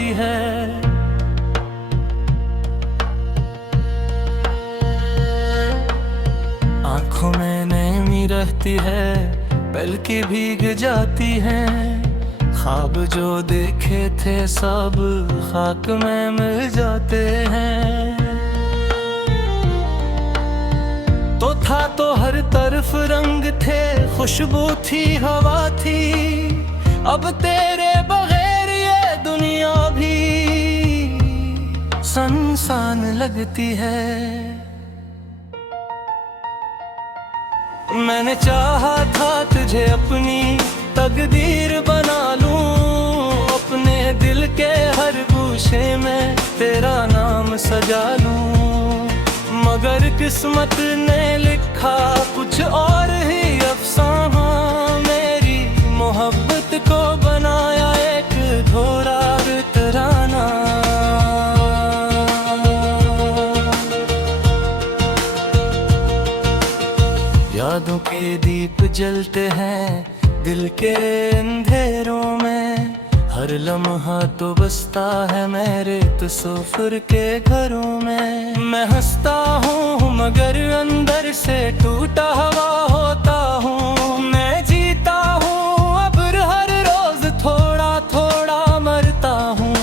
रहती है। आंखों में नमी रहती है, पलकें भीग जाती हैं। ख्वाब जो देखे थे सब खाक में मिल जाते हैं। तो था तो हर तरफ रंग थे, खुशबू थी, हवा थी। अब तेरे बगैर ये दुनिया भी सुनसान लगती है। मैंने चाहा था तुझे अपनी तकदीर बना लूं, अपने दिल के हर गूशे में तेरा नाम सजा लूं। मगर किस्मत ने लिखा कुछ और ही अफसाना, मेरी मोहब्बत को बनाया एक घोरा तराना। यादों के दीप जलते हैं दिल के अंधेरों में, हर लम्हा तो बसता है मेरे तस्वीर के घरों में। मैं हंसता हूँ मगर अंदर से टूटा हुआ होता हूँ। मैं जीता हूँ अब हर रोज थोड़ा थोड़ा मरता हूँ।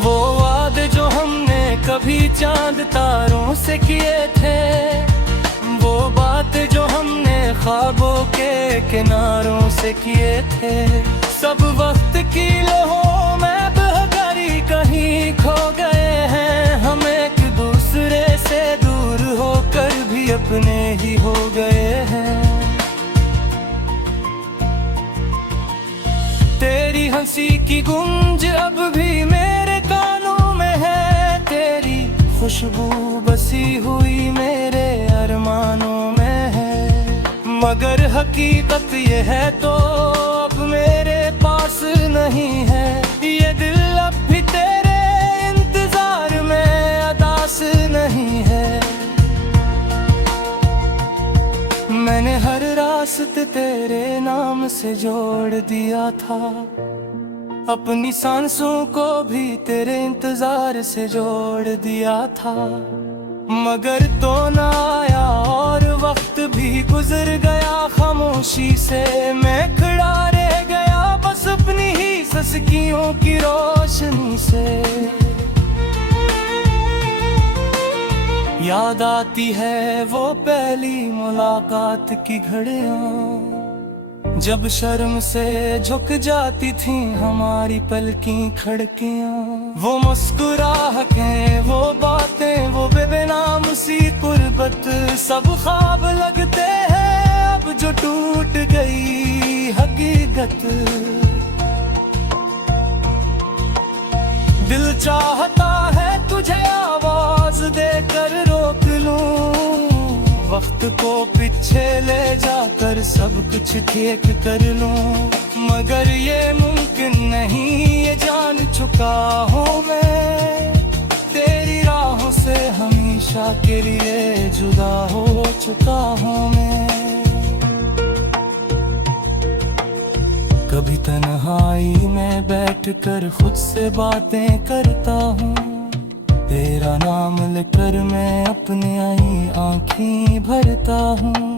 वो वादे जो हमने कभी चांद तारों से किए थे, वो बात जो हमने ख्वाबों के किनारों से किए थे, सब वक्त की लहों में बहकर कहीं खो गए हैं। हम एक दूसरे से दूर होकर भी अपने ही हो गए हैं। तेरी हंसी की गूंज अब भी मेरे कानों में है, तेरी खुशबू बसी हुई मेरे अरमानों में है। मगर हकीकत ये है तो अब मेरे पास नहीं है। ये दिल अब भी तेरे इंतजार में अदास नहीं है। मैंने हर रास्ते तेरे नाम से जोड़ दिया था, अपनी सांसों को भी तेरे इंतजार से जोड़ दिया था। मगर तो ना आया और वक्त भी गुजर गया खामोशी से। मैं खड़ा रह गया बस अपनी ही सस्कियों की रोशनी से। याद आती है वो पहली मुलाकात की घड़ियां, जब शर्म से झुक जाती थी हमारी पलकी खिड़कियां। वो मुस्कुराहटें, वो बातें, वो बेनाम सी कुर्बत, सब ख्वाब लगते हैं अब जो टूट गई हकीकत। दिल चाहता है तुझे आवाज देकर रोक लूं, वक्त को पीछे ले जाकर सब कुछ ठीक कर लूं। मगर ये मुमकिन नहीं, ये जान चुका हूँ मैं, तेरी राहों से हमेशा के लिए जुदा हो चुका हूँ मैं। कभी तन्हाई में बैठकर खुद से बातें करता हूँ, तेरा नाम लेकर मैं अपनी आई आँखें भरता हूँ।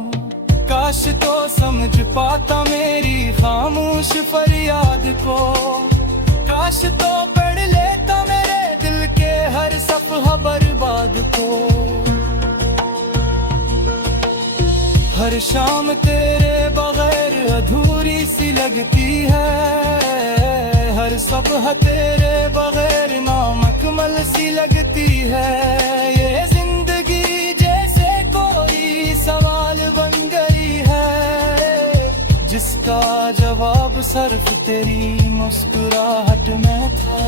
काश तो समझ पाता मेरी खामोश फरियाद को, काश तो पढ़ लेता मेरे दिल के हर सफ़हा बर्बाद को। हर शाम तेरे बगैर अधूरी सी लगती है, हर सुबह तेरे बगैर नामुकम्मल सी लगती है। ये जिंदगी जैसे कोई सवाल बन गई है, जिसका जवाब सिर्फ तेरी मुस्कुराहट में था।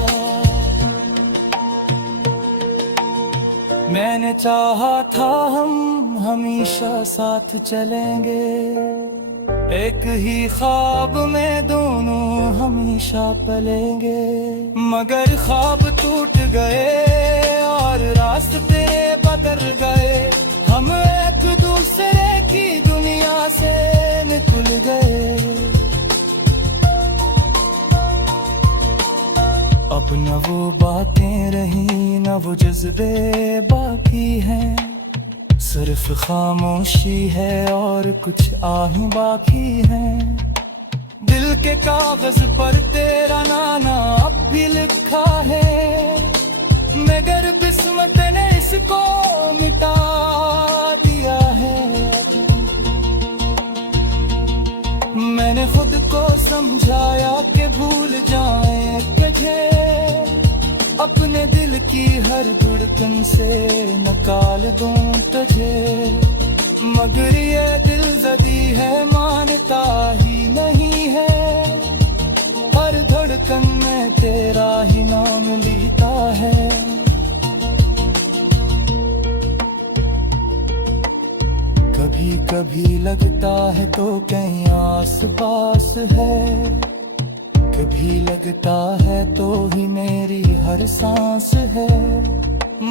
मैंने चाहा था हम हमेशा साथ चलेंगे, एक ही ख्वाब में दोनों हमेशा पलेंगे। मगर ख्वाब टूट गए और रास्ते बदल गए, हम एक दूसरे की दुनिया से निकल गए। अब न वो बातें रही न वो जज्बे बाकी हैं, सिर्फ खामोशी है और कुछ आहें बाकी हैं। दिल के कागज पर तेरा नाना अब भी लिखा है, मगर किस्मत ने इसको मिटा दिया है। मैंने खुद को समझाया कि भूल जाए तुझे, अपने दिल की हर धड़कन से निकाल दूं तुझे, मगर ये दिल जदी है मानता ही नहीं है। हर धड़कन में तेरा ही नाम लिखता है। कभी कभी लगता है तो कहीं आस पास है, कभी लगता है तो ही मेरी हर सांस है,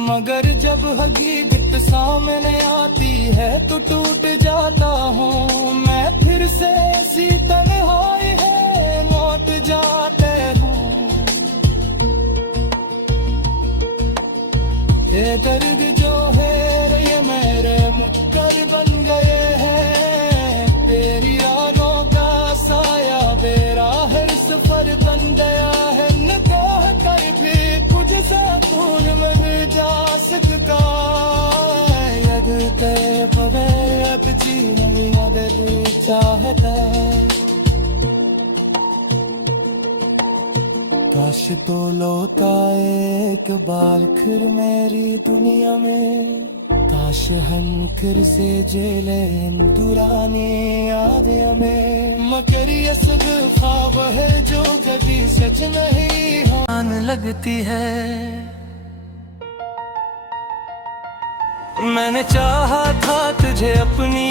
मगर जब हकीकत सामने आती है तो टूट जाता हूँ मैं फिर से। इसी तन्हाई है लौट जाते हूँ, ये दर्द जो है ये मेरे मुक्कर बन गए हैं। तेरी यादों का साया मेरा हर सफर बन गया है, न कह कर भी कुछ सुकून मिल जा सकता। यद ते पवे अब जीने दिल चाहता, काश तो लौटा एक बार फिर मेरी दुनिया में, काश हम फिर से जेले दुरानी यादें हमें, मगर ये सब ख्वाब है जो कभी सच नहीं होने लगती है। मैंने चाहा था तुझे अपनी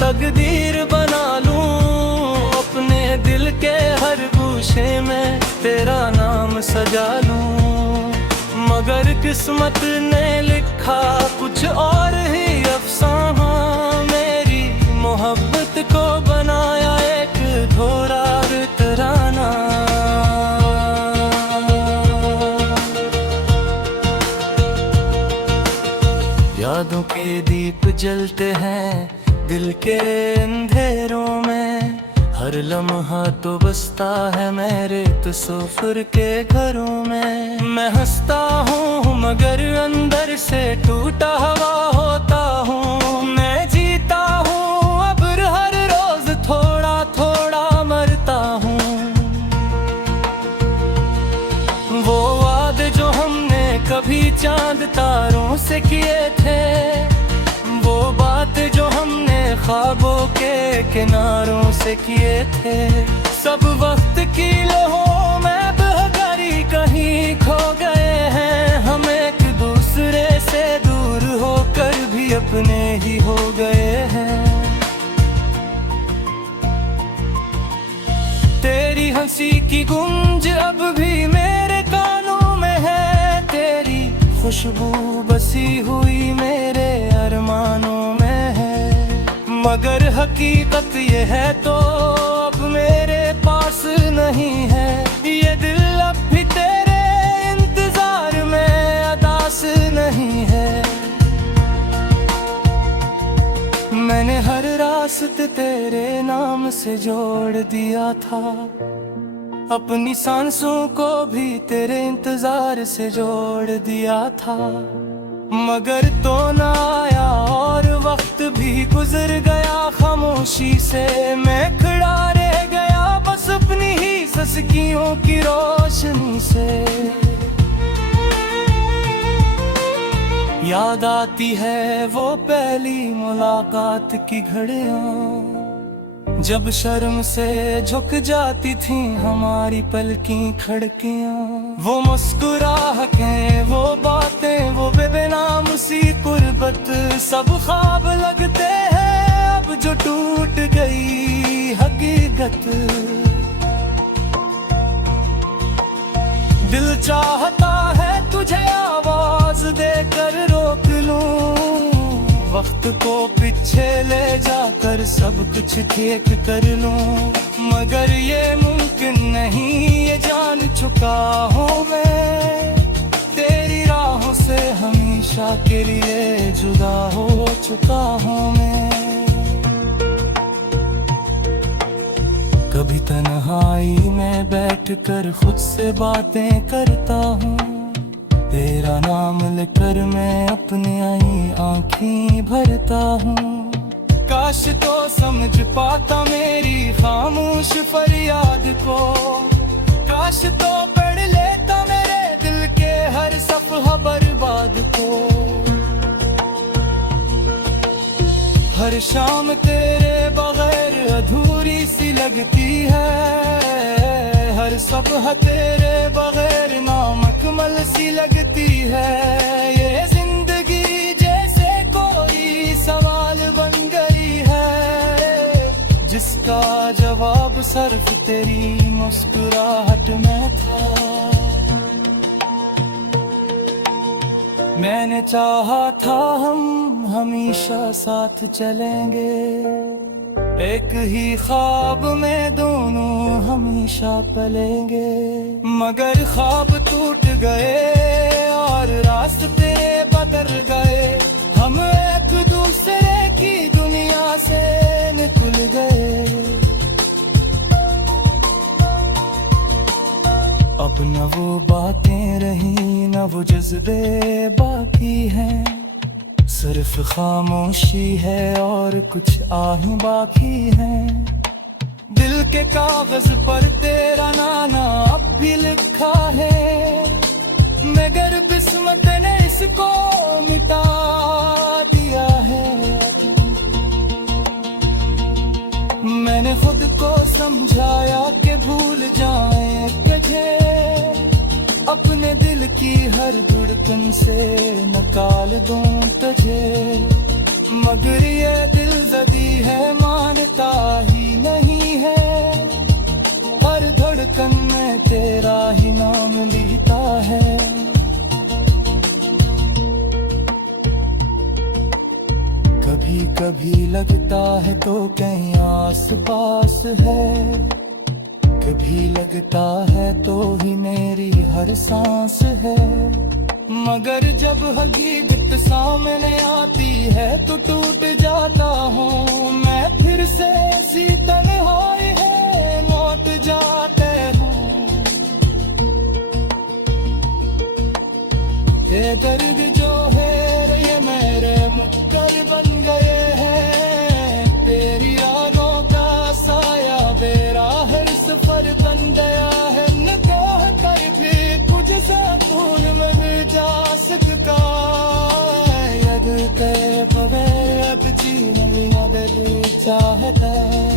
तकदीर बना लूं, अपने दिल के हर गोशे में तेरा नाम सजा लूं, मगर किस्मत ने लिखा कुछ और ही अफसाना। मेरी मोहब्बत को बनाया एक धोरा तराना। यादों के दीप जलते हैं दिल के अंधेरों में, हर लम्हा तो बसता है मेरे तस्वीर के घरों में। मैं हंसता हूँ मगर अंदर से टूटा हुआ होता हूँ, मैं जीता हूँ अब हर रोज थोड़ा थोड़ा मरता हूँ। वो वादे जो हमने कभी चांद तारों से किए थे, वो बात जो हमने ख्वाबों के किनारों से किए थे, सब वक्त की लहों में बहगरी कहीं खो गए हैं। हम एक दूसरे से दूर होकर भी अपने ही हो गए हैं। तेरी हंसी की गूंज अब भी मेरे कानों में है, तेरी खुशबू बसी हुई मेरे अरमानों में है, मगर हकीकत ये है तो अब मेरे पास नहीं है। ये दिल अब भी तेरे इंतजार में अदास नहीं है। मैंने हर रास्ते तेरे नाम से जोड़ दिया था, अपनी सांसों को भी तेरे इंतजार से जोड़ दिया था, मगर तो ना आया और वक्त भी गुजर गया खामोशी से। मैं खड़ा रह गया बस अपनी ही सस्कियों की रोशनी से। याद आती है वो पहली मुलाकात की घड़ियां, जब शर्म से झुक जाती थी हमारी पलकी खिड़कियां। वो मुस्कुराहटें, वो बातें, वो बेनाम सी कुर्बत, सब ख्वाब लगते हैं अब जो टूट गई हकीकत। दिल चाहता है तुझे आवाज देकर रोक लूं, वक्त को पीछे ले जाकर सब कुछ ठीक कर लूं, मगर ये मुमकिन नहीं, ये जान चुका हूँ मैं। लिए जुदा हो चुका हूँ मैं। कभी तन्हाई में बैठकर खुद से बातें करता हूँ, तेरा नाम लेकर मैं अपनी आई आँखें भरता हूँ। काश तो समझ पाता मेरी खामोश फरियाद को, काश तो पढ़ लेता मेरे दिल के हर सफ़हा बर्बाद को। हर शाम तेरे बगैर अधूरी सी लगती है, हर सफ़हा तेरे बगैर नामुकम्मल सी लगती है। ये जिंदगी जैसे कोई सवाल बन गई है, जिसका जवाब सिर्फ तेरी मुस्कुराहट में था। मैंने चाहा था हम हमेशा साथ चलेंगे, एक ही ख्वाब में दोनों हमेशा पलेंगे। मगर ख्वाब टूट गए और रास्ते बदल गए, हम एक दूसरे की दुनिया से निकल गए। अब न वो बातें रही न वो जज्बे बाकी हैं, सिर्फ खामोशी है और कुछ आहें बाकी हैं। दिल के कागज पर तेरा नाना अब भी लिखा है, मगर किस्मत ने इसको मिटा दिया है। मैंने खुद को समझाया कि भूल जाए तुझे, अपने दिल की हर धड़कन से निकाल दूं तुझे। मगर ये दिल जदी है मानता ही नहीं है, हर धड़कन में तेरा ही नाम लिखता है। कभी कभी लगता है तो कहीं आस पास है, कभी लगता है तो ही मेरी हर सांस है। मगर जब हकीकत सामने आती है तो टूट जाता हूँ मैं, फिर से इसी तन्हाई है लौट जाते हूँ। ये दर्द जो है ये मेरे मुक्कर बन गए हैं, तेरी यादों का साया मेरा हर सफर बन गया है। न कह कर भी कुछ ज़रूर में भी जा सकता, यद ते पवे अब जीने अगर चाहता है।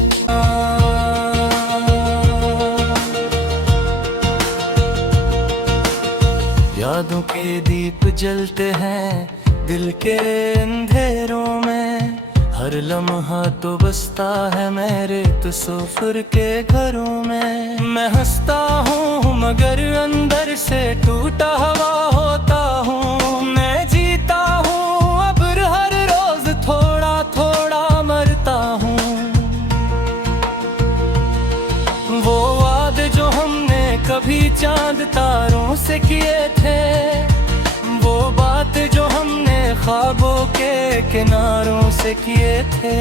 यादों के दीप जलते हैं दिल के अंधेरों में, हर लम्हा तो बसता है मेरे तस्वीर के घरों में। मैं हंसता हूँ मगर अंदर से टूटा हुआ होता हूँ, मैं जीता हूँ अब हर रोज थोड़ा थोड़ा मरता हूँ। वो वादे जो हमने कभी चांद तारों से किए थे, वो बात जो हमने ख्वाबों के किनारों से किए थे,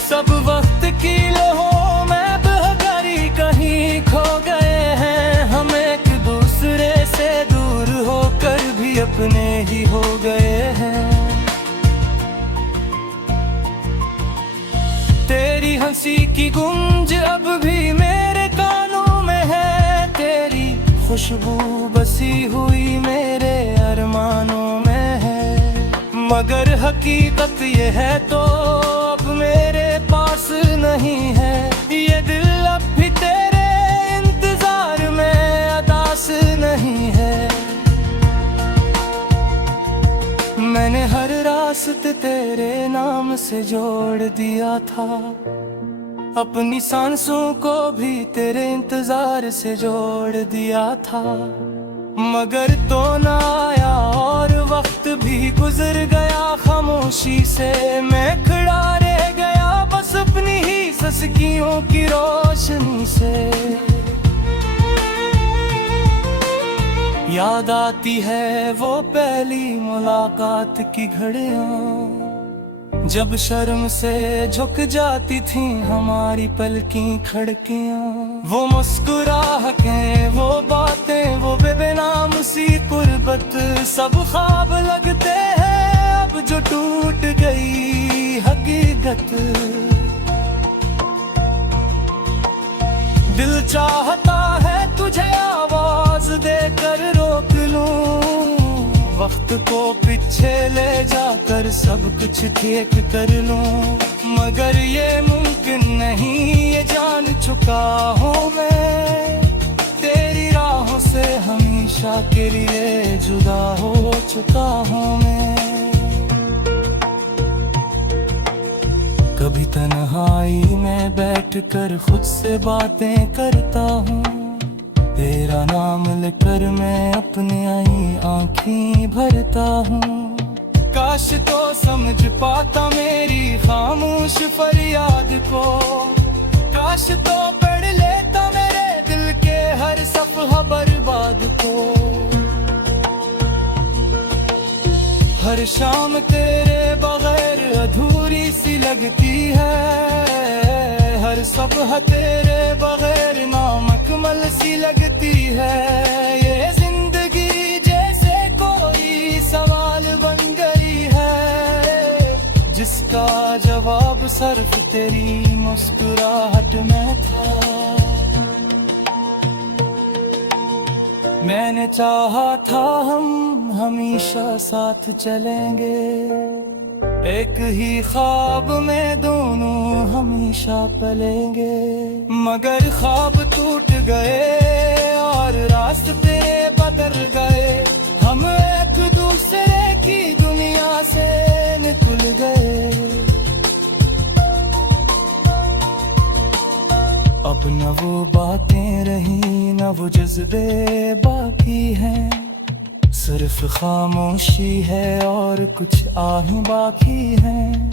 सब वक्त की लहों में बहकर ही कहीं खो गए हैं। हम एक दूसरे से दूर होकर भी अपने ही हो गए हैं। तेरी हंसी की गूंज अब भी मेरे कानों में है, तेरी खुशबू बसी हुई मेरे अरमानों में है। मगर हकीकत ये है तो अब मेरे पास नहीं है, ये दिल अब भी तेरे इंतजार में अदास नहीं है। मैंने हर रास्ते तेरे नाम से जोड़ दिया था, अपनी सांसों को भी तेरे इंतजार से जोड़ दिया था। मगर तो ना आया और वक्त भी गुजर गया खामोशी से, मैं खड़ा रह गया बस अपनी ही सस्कियों की रोशनी से। याद आती है वो पहली मुलाकात की घड़ियां, जब शर्म से झुक जाती थी हमारी पलकी खिड़कियां। वो मुस्कुराहटें, वो बातें, वो बेनाम सी कुर्बत, सब ख्वाब लगते हैं अब जो टूट गई हकीकत। दिल चाहता है तुझे आवाज देकर रोक लूं, वक्त को पीछे ले जाकर सब कुछ ठीक कर लूं, मगर ये मुमकिन नहीं, ये जान चुका हूँ मैं, तेरी राहों से हमेशा के लिए जुदा हो चुका हूँ मैं। कभी तन्हाई में बैठकर खुद से बातें करता हूँ, तेरा नाम लेकर मैं अपनी आई आँखें भरता हूँ। काश तो समझ पाता मेरी खामोश फरियाद को, काश तो पढ़ लेता मेरे दिल के हर सफ़हा बर्बाद को। हर शाम तेरे बगैर अधूरी सी लगती है, हर सफ़हा तेरे बगैर नामुकम्मल सी लगती है। ये जिंदगी जैसे कोई सवाल बन गई है, जिसका जवाब सिर्फ तेरी मुस्कुराहट में था। मैंने चाहा था हम हमेशा साथ चलेंगे, एक ही ख्वाब में दोनों हमेशा पलेंगे, मगर ख्वाब टूट गए और रास्ते बदल गए, हम एक दूसरे की दुनिया से निकल गए। अब न वो बातें रही, न वो जज्बे बाकी हैं, सिर्फ खामोशी है और कुछ आहें बाकी हैं।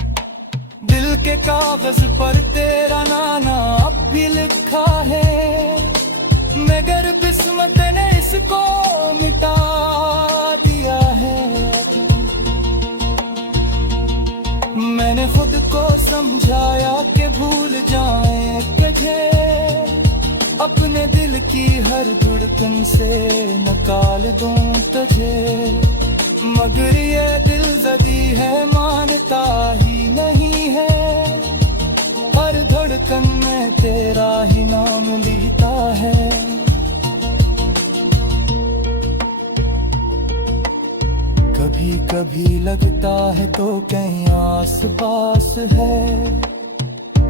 दिल के कागज पर तेरा नाना अब भी लिखा है, मगर किस्मत ने इसको मिटा दिया है। मैंने खुद को समझाया कि भूल जाए तुझे, अपने दिल की हर धड़कन से निकाल दूं तुझे, मगर ये दिल जदी है मानता ही नहीं है, हर धड़कन में तेरा ही नाम लिखता है। कभी कभी लगता है तो कहीं आस पास है,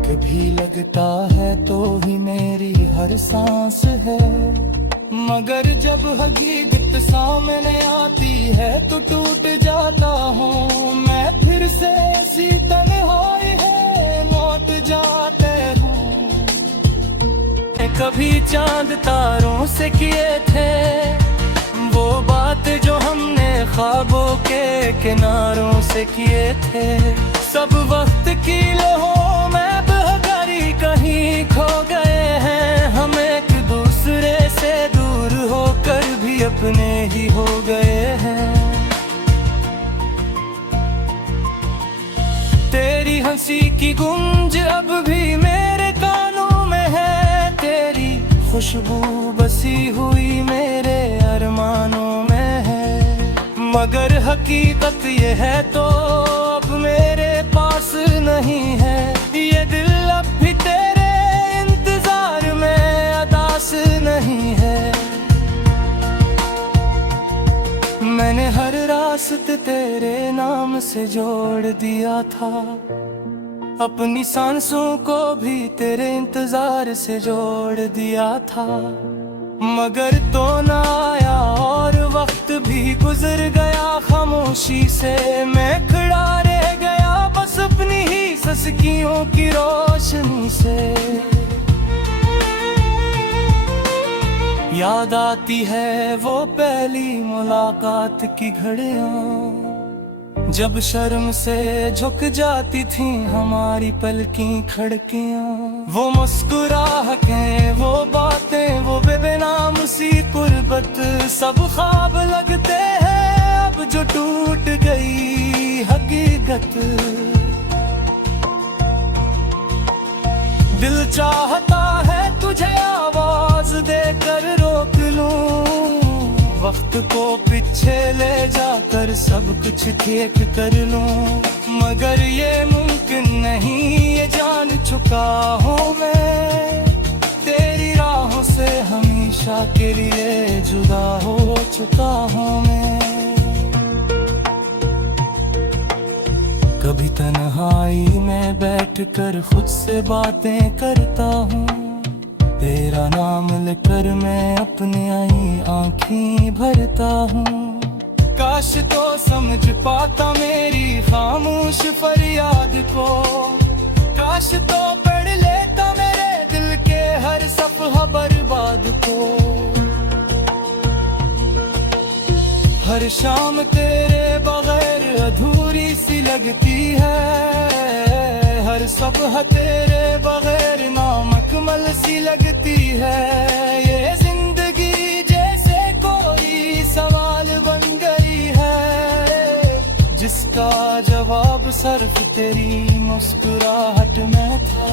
कभी लगता है तो ही मेरी हर सांस है, मगर जब हकीकत सामने आती है तो टूट जाता हूँ मैं फिर से। ऐसी तन्हाई है मौत जाते हूँ। कभी चांद तारों से किए थे वो बात जो हमने ख्वाबों के किनारों से किए थे, सब वक्त की लहों में कहीं खो गए हैं, हम एक दूसरे से दूर होकर भी अपने ही हो गए हैं। तेरी हंसी की गूंज अब भी मेरे कानों में है, तेरी खुशबू बसी हुई मेरे अरमानों में है, मगर हकीकत ये है तो अब मेरे पास नहीं है। ये दिल अब भी तेरे इंतजार में अदास नहीं है। मैंने हर रास्ते तेरे नाम से जोड़ दिया था, अपनी सांसों को भी तेरे इंतजार से जोड़ दिया था, मगर तो ना आया और वक्त भी गुजर गया खामोशी से। मैं खड़ा रह गया बस अपनी ही सस्कियों की रोशनी से। याद आती है वो पहली मुलाकात की घड़ियां, जब शर्म से झुक जाती थी हमारी पलकी खिड़कियां, वो मुस्कुराहटें, वो बातें, वो बेनाम सी कुर्बत, सब ख्वाब लगते हैं अब जो टूट गई हकीकत। दिल चाहता है तुझे आवाज देकर रोक लूं, वक्त को पीछे ले जाकर सब कुछ ठीक कर लूं, मगर ये मुमकिन नहीं, ये जान चुका हूँ मैं, तेरी राहों से हमेशा के लिए जुदा हो चुका हूँ मैं। कभी तन्हाई में बैठकर खुद से बातें करता हूँ, तेरा नाम लेकर मैं अपनी आई आँखें भरता हूँ। काश तो समझ पाता मेरी खामोश फरियाद को, काश तो पढ़ लेता मेरे दिल के हर सफ़हा बर्बाद को। हर शाम तेरे बगैर अधूरी सी लगती है, हर सफ़हा तेरे बगैर नामुकम्मल सी लगती है। ये जिंदगी जैसे कोई सवाल बन गई है, जिसका जवाब सिर्फ तेरी मुस्कुराहट में था।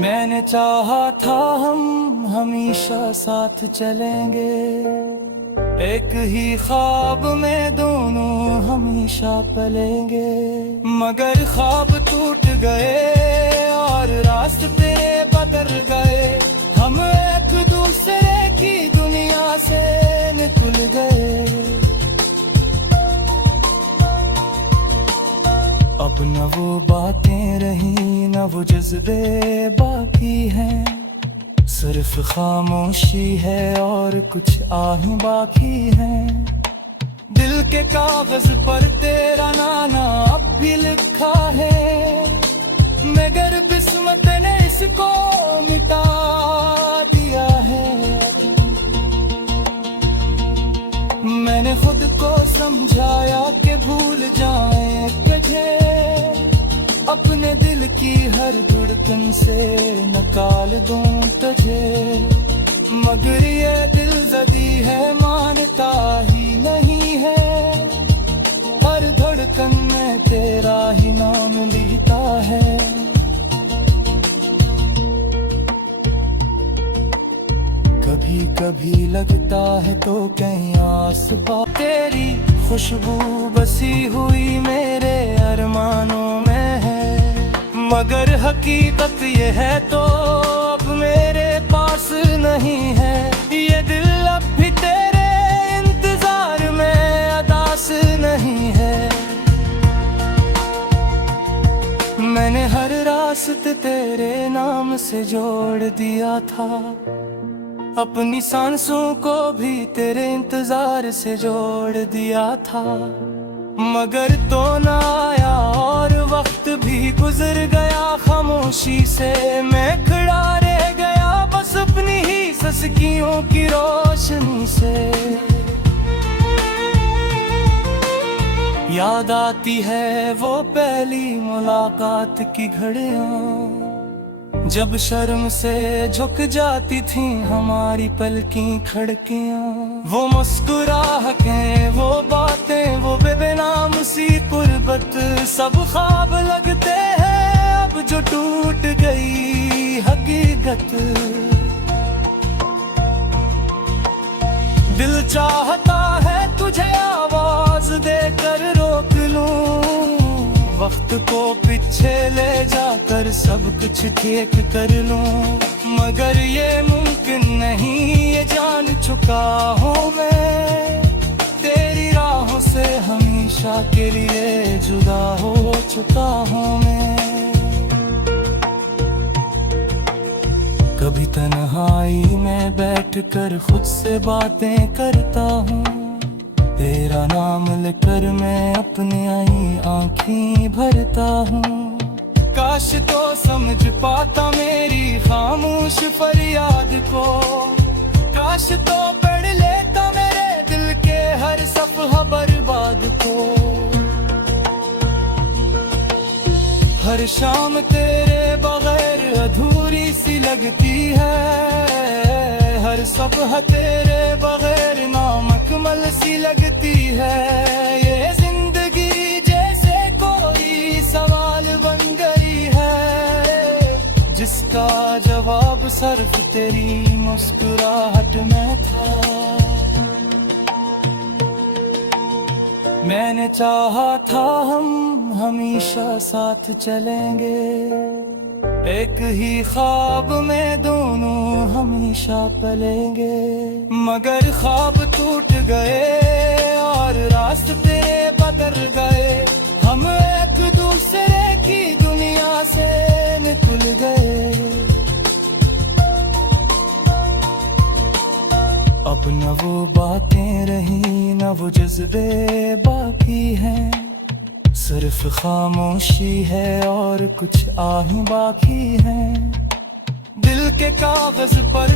मैंने चाहा था हम हमेशा साथ चलेंगे, एक ही ख्वाब में दोनों हमेशा पलेंगे, मगर ख्वाब टूट गए और रास्ते बदल गए, हम एक दूसरे की दुनिया से निकल गए। अब न वो बातें रही, न वो जज्बे बाकी हैं, सिर्फ खामोशी है और कुछ आहें बाकी हैं। दिल के कागज पर तेरा नाना अब भी लिखा है, मगर किस्मत ने इसको मिटा दिया है। मैंने खुद को समझाया कि भूल जाए तुझे, अपने दिल की हर धड़कन से निकाल दूं तुझे, मगर ये दिल जदी है मानता ही नहीं है, हर धड़कन में तेरा ही नाम लिखता है। कभी कभी लगता है तो कहीं आस-पास तेरी खुशबू बसी हुई मेरे अरमानों में है, मगर हकीकत ये है तो अब मेरे पास नहीं है। ये दिल अब भी तेरे इंतजार में अदास नहीं है। मैंने हर रास्ते तेरे नाम से जोड़ दिया था, अपनी सांसों को भी तेरे इंतजार से जोड़ दिया था, मगर तो ना आया और वक्त भी गुजर गया खामोशी से। मैं खड़ा रह गया बस अपनी ही सिसकियों की रोशनी से। याद आती है वो पहली मुलाकात की घड़ियां, जब शर्म से झुक जाती थी हमारी पलकी खिड़कियां। वो मुस्कुराहटें, वो बातें, वो बेनाम सी कुर्बत, सब ख्वाब लगते हैं अब जो टूट गई हकीकत। दिल चाहता है तुझे आवाज देकर रोक लूं, वक्त को पीछे ले जाकर सब कुछ ठीक कर लूं, मगर ये मुमकिन नहीं, ये जान चुका हूँ मैं, तेरी राहों से हमेशा के लिए जुदा हो चुका हूँ मैं। कभी तन्हाई में बैठकर खुद से बातें करता हूँ, तेरा नाम लेकर मैं अपनी आई आँखें भरता हूँ। काश तो समझ पाता मेरी खामोश फरियाद को, काश तो पढ़ लेता मेरे दिल के हर हर शाम तेरे बगैर अधूरी सी लगती है, हर सुबह तेरे बगैर नामुकम्मल सी लगती है। ये जिंदगी जैसे कोई सवाल बन गई है, जिसका जवाब सिर्फ तेरी मुस्कुराहट में था। मैंने चाहा था हम हमेशा साथ चलेंगे, एक ही ख्वाब में दोनों हमेशा पलेंगे। मगर ख्वाब टूट गए और रास्ते बदल गए, हम एक दूसरे की दुनिया से निकल गए। अब न वो बातें रही न वो जज्बे बाकी हैं, सिर्फ खामोशी है और कुछ आहें बाकी हैं। दिल के कागज पर